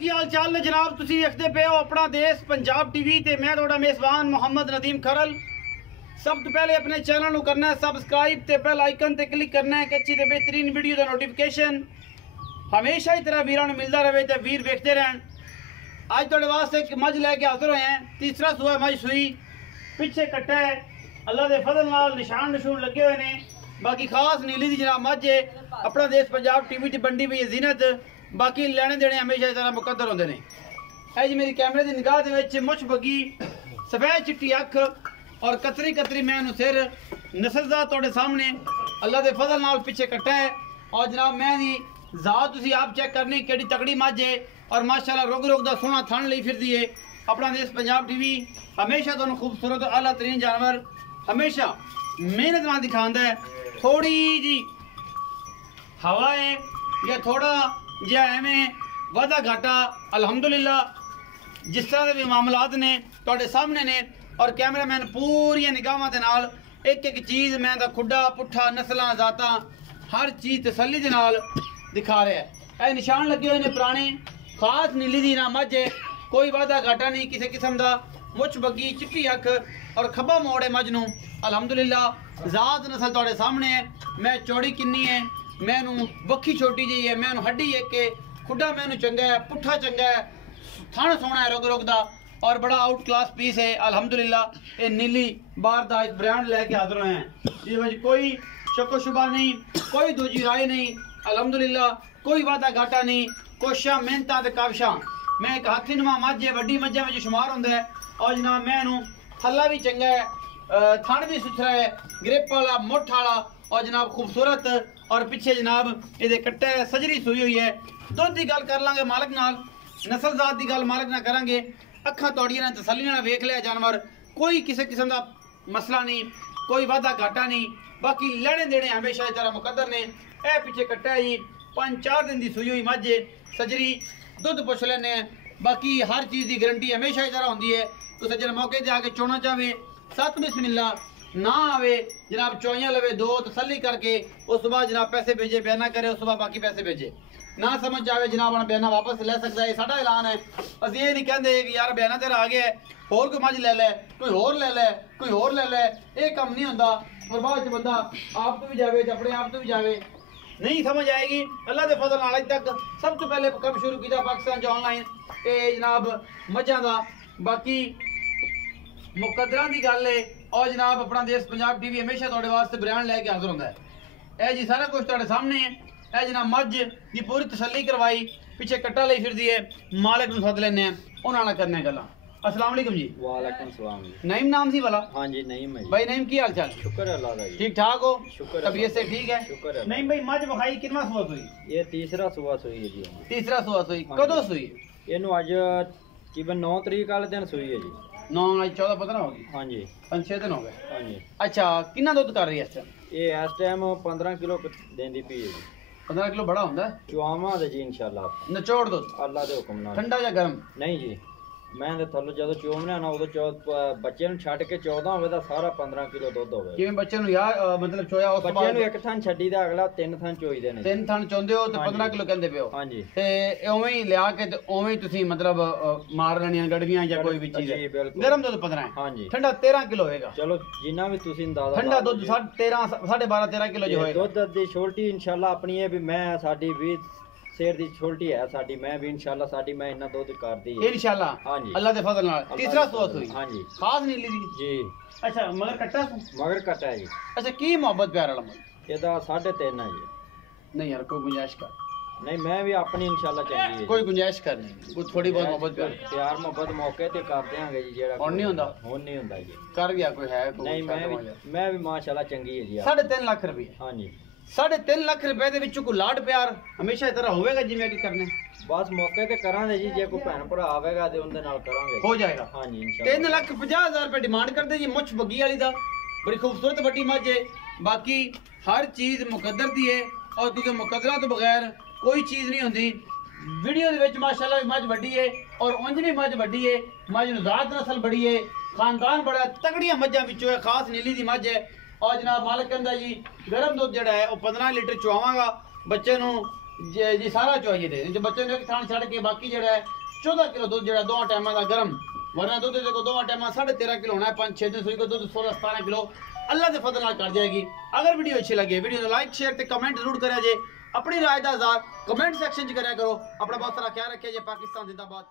की हाल चाल ने जनाब तुसी देखते पे हो अपना देश पंजाब टीवी ते मैं थोड़ा मेज़बान मोहम्मद नदीम खरल। सब तो पहले अपने चैनल को करना है सबसक्राइब ते बेल आइकन ते क्लिक करना है कि अच्छी ते बेहतरीन वीडियो का नोटिफिकेशन हमेशा ही तरह वीरों मिलता रहे तो वीर देखते रहन। आज थोड़े वास्ते एक मझ लैके हाजिर हुए हैं। तीसरा सुआ मझ सुई पिछे कट्टा है, अल्लाह के फजल नाल निशान नशून लगे हुए ने। बाकी खास नीली दी जनाब मझ है, अपना देश पंजाब टीवी च बंडी हुई जीनत। बाकी लेने देने हमेशा इस तरह मुकद्दर होंगे ने। ऐ जी मेरी कैमरे की निगाह दे विच मुछ बगी सफेद चिट्टी अख और कतरी कतरी मैनू सिर नस्लदार तोड़े सामने अल्लाह के फजल नाल पिछे कट्टा है। और जनाब मैं दी जात तुसी आप चेक करनी केड़ी तगड़ी मझ है और माशाल्लाह रोग रोग दा सोहना थन लई फिरदी है। अपना देश पंजाब टीवी हमेशा तुहानू खूबसूरत और आला तरीन जानवर हमेशा मेहनत नाल दिखांदा है। थोड़ी जी हवा है या थोड़ा जिहा एवें वाधा घाटा अल्हम्दुलिल्लाह जिस तरह के भी मामलात ने तुहाडे सामने ने। और कैमरामैन पूरी निगाहां दे नाल एक एक चीज़ मैं दा खुड्डा पुट्ठा नस्लां जातां हर चीज़ तसल्ली दे नाल दिखा रहा है। ये निशान लगे हुए ने पुराने खास नीली दी ना मझ है, कोई वादा घाटा नहीं किसी किस्म का। मुछ बगी चिट्टी अख और खब्बा मोड़ है मझ नूं अल्हम्दुलिल्लाह जात नस्ल तुहाडे सामने है। मैं चौड़ी किन्नी है, मैनू बखी छोटी जी है, मैनू हड्डी एक के खुड्डा मैनू चंगा है, पुट्ठा चंगा है, थन सोहना है रोग रोग दा और बड़ा आउट क्लास पीस है अल्हम्दुलिल्लाह। ये नीली बार दा एक ब्रांड लेके हाजिर हुए हैं जिस कोई शको शुबा नहीं, कोई दूजी राय नहीं अल्हम्दुलिल्लाह, कोई वादा घाटा नहीं, कोशिशां मेहनतां ते काविशां। मैं एक हाथी नुमा मझ है, वड्डी मझां विच शुमार हुंदा है। और जनाब मैनू थल्ला भी चंगा है, थन भी सुथरा है, ग्रिप वाला मुठ वाला और जनाब खूबसूरत। और पिछे जनाब ये कट्टा है, सजरी सुई हुई है। दुध की गल कर लांगे मालक नाल, नस्ल जात की गल मालक ना करांगे। अखां तोड़ियां ने तसल्ली नाल वेख लिया जानवर, कोई किसी किस्म का मसला नहीं, कोई वादा घाटा नहीं। बाकी लेने देने हमेशा इस तरह मुकद्दर ने। ए पिछे कट्टा है जी 5-4 दिन की सुई हुई मझ सजरी, दुध पुछ लेने। बाकी हर चीज़ की गारंटी हमेशा इस तरह होंगी है। तो सज्जन मौके से आके चोना चाहे सत बिस्मिल्लाह ना आवे जनाब चौइयां लवे दो तसल्ली करके उस बाद जनाब पैसे भेजे, बयाना करे उस बाद बाकी पैसे भेजे। ना समझ आवे जनाब अपना बयाना वापस ले सकता है, साडा ऐलान है। अस ये नहीं कहते कि यार बयाना तेरा आ गया है होर कोई मझ ले लै, कोई होर ले लै, कोई होर ले लै। ये कम नहीं होंदा और बाद च बंदा आप तो भी जावे अपने आप तो भी जावे, नहीं समझ आएगी। अल्लाह के फजल नाल अज तक सब तो पहले कम शुरू किया पाकिस्तान च ऑनलाइन ये जनाब मझां दा। बाकी मुकद्दरां दी गल है और जनाब अपना देश पंजाब टीवी हमेशा तुहाडे वास्ते ब्रांड लैके हाजिर होंदा है। ए जी सारा कुछ तुहाडे सामने है। ए जनाब मझ दी पूरी तसल्ली करवाई, पिछे कट्टा लई फिरदी है। मालिक नूं सद लैने उन्हां नाल करने गल्लां। अस्सलाम वालेकुम जी। वालेकुम सलाम। नईम नाम सी वाला? हाँ जी नईम है भाई। नईम की हाल चाल? शुक्र है अल्लाह का जी। ठीक ठाक हो? शुक्र तबीयत से ठीक है? शुक्र है। नईम भाई मझ विखाई कितना सुआ सुई? ये तीसरा सुबह सुई है जी। तीसरा सुआ सुई कदों सुई? इनू अज तकरीबन 9 तरीक वाले दिन सुई है जी। 9 आज 14-15 हो गई। हाँ जी 5-6 दिन हो गए। हाँ जी। अच्छा कितना दुध कर रही है इस टाइम? ये इस टाइम 15 किलो देंदी पी है जी। 15 किलो बड़ा होंदा है? चुआवा दे जी इंशाल्लाह। निचोड़ दुध अल्लाह दे हुक्म नाल। ठंडा या गर्म? नहीं जी मैं ते थल्लो जदों चोमना ना उदों बच्चे नूं छड्ड के 14 होवे दा सारा 15 किलो दुध होवे। किवें बच्चे नूं यार मतलब चोया उस बच्चे नूं एक थन छड्डी दा अगला 3 थन चोई दे ने। 3 थन चोंदे हो ते 15 किलो कहंदे पियो? हां जी। ते ओवें ही लिया के ते ओवें ही तुसीं मतलब मार लेणियां गड़वियां या कोई भी चीज है। गरम दुध 15 है? हां जी। ठंडा 13 किलो होएगा? चलो जिन्ना भी तुसीं अंदाजा। ठंडा दुध 13 12.5-13 किलो जो होएगा। दुध दी छोटी इंशाल्लाह अपनी है भी मैं साडी भी शेर दी छोटी है साडी, मैं भी इंशाल्लाह साडी मैं इन्ना दुध करदी है इंशाल्लाह। हां जी अल्लाह दे फजल नाल। तीसरा सुआ सुई? हां जी। खास नीली दी जी। अच्छा मगर कट्टा? मगर कट्टा है जी। अच्छा की मोहब्बत प्यार वाला मगर एदा 3.5 है जी। नहीं यार कोई गुंजाइश कर। नहीं मैं भी अपनी इंशाल्लाह चंगी है। कोई गुंजाइश कर नहीं, कोई थोड़ी बहुत मोहब्बत प्यार मोहब्बत मौके ते कर देंगे जी। जेड़ा हुन नहीं हुंदा? हुन नहीं हुंदा जी। कर गया कोई है कोई? नहीं मैं भी माशाल्लाह चंगी है जी। 3.5 लाख रुपए? हां जी। 3.5 लाख रुपए दे विच कोई लाड प्यार हमेशा इस तरह होवेगा जिवें कि करने? बस मौके ते करांगे जी, जे कोई भैन भरा आवेगा ते उनदे नाल करांगे। हो जाएगा? हां जी इंशाल्लाह। 3,50,000 रुपए डिमांड करदे जी मुछ बगी वाली दा। बड़ी खूबसूरत बड़ी मझ है। बाकी हर चीज मुकद्दर दी है और क्योंकि मुकद्दरा तो बगैर कोई चीज नहीं होंदी। वीडियो दे विच माशाल्लाह मझ वड्डी है और उंज भी मझ वड्डी है। मझ नूं जात नस्ल बड़ी है, खानदान बड़ा तगड़ियां मझां विचों है, खास नीली दी मझ है। और जनाब मालिक कहंदा जी गर्म दुध जड़ा है वो 15 लीटर चुआवांगा, बच्चे नूं जी सारा चवाइए दे जो बच्चे ने थान छड़ के बाकी जड़ा है 14 किलो दूध जड़ा दो टाइम का गर्म वरना दूध देखो दो टाइम 13.5 किलो होना है 5-6 दिन को दूध 16-17 किलो अल्लाह के फजल नाल कर जाएगी। अगर वीडियो अच्छी लगे वीडियो को लाइक शेयर ते कमेंट जरूर करा जे अपनी राय का इज़हार कमेंट सेक्शन च करा करो। अपना बहुत सारा ख्याल रखिए। पाकिस्तान जिंदाबाद।